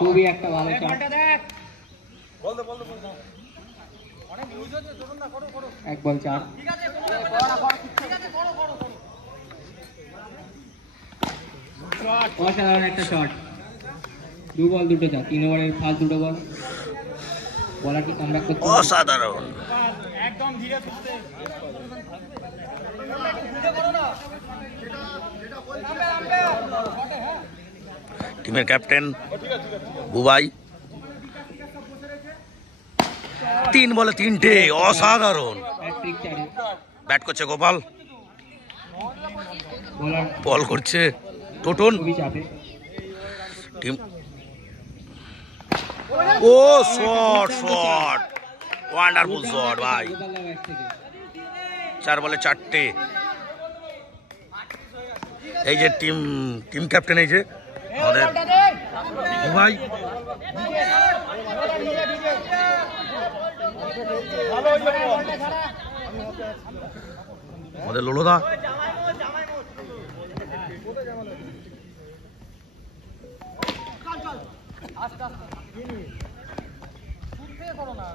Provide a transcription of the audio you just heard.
খুবই একটা ভালো শট। 1 বল 4। অসাধারণ একটা শট। 2 বল 2 4, 3 ওভারের ফার্স্ট 2 বল। বলার কি কামব্যাক করতে অসাধারণ। একদম ধীরে সুস্থে টিমের ক্যাপ্টেন বুবাই 3 বলে 3টে, অসাধারণ। হ্যাট্রিক 4। ব্যাট করছে গোপাল, বলার বল করছে টোটন। খুবই চাপে। টিম ও শট শট, ওয়ান্ডারফুল শট ভাই। 4 বলে 4টে। এই যে টিম ক্যাপ্টেন, এই যে আমাদের ভাই, আমাদের লোলদা। আস্তে আস্তে করো না।